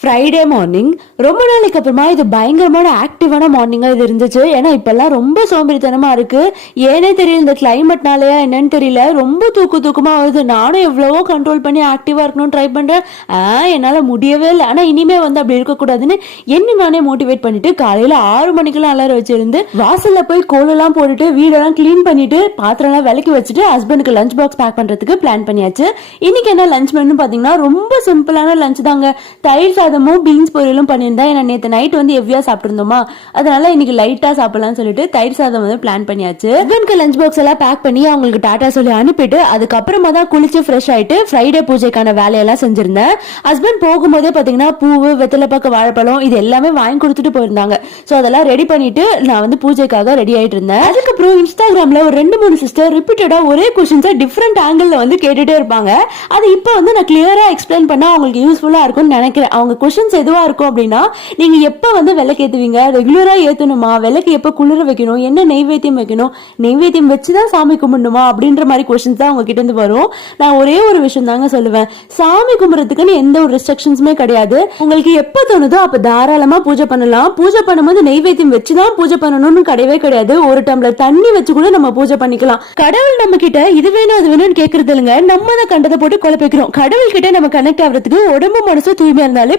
Friday morning ரொம்ப நாளைக்கு அப்புறமா இது பயங்கரமான ஆக்டிவான மார்னிங்காக இது இருந்துச்சு. ஏன்னா இப்பெல்லாம் ரொம்ப சோம்பேறித்தனமாக இருக்கு. ஏனே தெரியல, இந்த கிளைமேட்னாலயா என்னன்னு தெரியல, ரொம்ப தூக்கமாக வருது. நானும் எவ்வளவோ கண்ட்ரோல் பண்ணி ஆக்டிவாக இருக்கணும்னு ட்ரை பண்ணுறேன். என்னால் முடியவே இல்லை. ஆனால் இனிமே வந்து அப்படி இருக்கக்கூடாதுன்னு என்ன நானே மோட்டிவேட் பண்ணிட்டு காலையில் 6 மணிக்கெல்லாம் அலாரம் வச்சிருந்து வாசலில் போய் கோலெல்லாம் போட்டுட்டு வீடெல்லாம் க்ளீன் பண்ணிட்டு பாத்திரம்லாம் விளக்கி வச்சுட்டு ஹஸ்பண்டுக்கு லஞ்ச் பாக்ஸ் பேக் பண்ணுறதுக்கு பிளான் பண்ணியாச்சு. இன்னைக்கு என்ன லஞ்ச் மெனு பார்த்தீங்கன்னா ரொம்ப சிம்பிளான லஞ்ச் தாங்க. தயிர் சாதமும் பீன்ஸ் பொரியலும் பண்ணியிருந்தேன். ஏன்னா நேற்று நைட் வந்து ஹெவியா சாப்பிட்டுருந்தோமா, அதனால இன்னைக்கு லைட்டா சாப்பிடலாம்னு சொல்லிட்டு தயிர் சாதம் வந்து பிளான் பண்ணியாச்சு. ஹஸ்பண்ட்க்கு லஞ்ச் பாக்ஸ் எல்லாம் பேக் பண்ணி அவங்களுக்கு டாடா சொல்லி அனுப்பிட்டு அதுக்கப்புறமா தான் குளிச்சு ஃப்ரெஷ் ஆயிட்டு ஃப்ரைடே பூஜைக்கான வேலையெல்லாம் செஞ்சிருந்தேன். ஹஸ்பண்ட் போகும்போதே பாத்தீங்கன்னா பூவு, வெத்தலைப்பாக்கு, வாழைப்பழம் இது எல்லாமே வாங்கி கொடுத்துட்டு போயிருந்தாங்க. ஸோ அதெல்லாம் ரெடி பண்ணிட்டு நான் வந்து பூஜைக்காக ரெடி ஆயிட்டு இருந்தேன். அதுக்கப்புறம் இன்ஸ்டாகிராம்ல ஒரு 2-3 சிஸ்டர் ரிப்பீட்டடா ஒரே கொஸ்டின்ஸை டிஃப்ரெண்ட் ஆங்கிள் வந்து கேட்டுட்டே இருப்பாங்க. அது இப்போ வந்து நான் கிளியரா எக்ஸ்பிளைன் பண்ணா அவங்களுக்கு யூஸ்ஃபுல்லா இருக்கும்னு நினைக்கிறேன். அவங்க கொஸ்டின்ஸ் எதுவா இருக்கும் அப்படின்னா, நீங்க எப்ப வந்து விளக்கு ஏத்துவீங்க, ரெகுலரா ஏத்தணுமா, விளக்கு எப்ப குளிர வைக்கணும், என்ன நெய்வேத்தியம் வைக்கணும், நெய்வேத்தியம் வச்சுதான் சாமி கும்பிடணுமா அப்படின்ற மாதிரி கொஸ்டின்ஸ் தான் அவங்க கிட்ட இருந்து வரும். நான் ஒரே ஒரு விஷயம் தாங்க சொல்லுவேன், சாமி கும்பிடுறதுக்குன்னு எந்த ஒரு ரெஸ்ட்ரிக்ஷன்ஸுமே கிடையாது. உங்களுக்கு எப்ப தோணுதோ அப்ப தாராளமா பூஜை பண்ணலாம். பூஜை பண்ணும்போது நெய்வேத்தியம் வச்சுதான் பூஜை பண்ணணும்னு கிடையவே கிடையாது. ஒரு டம்ளர் தண்ணி வச்சு கூட நம்ம பூஜை பண்ணிக்கலாம். கடவுள் நம்ம கிட்ட இது வேணும் அது வேணும்னு கேட்கறது இல்லைங்க, நம்ம தான் கண்டதை போட்டு குழப்பிக்கிறோம். கடவுள் கிட்ட நம்ம கனெக்ட் ஆகிறதுக்கு உடம்பு மனசு தூய்மையா இருந்தாலே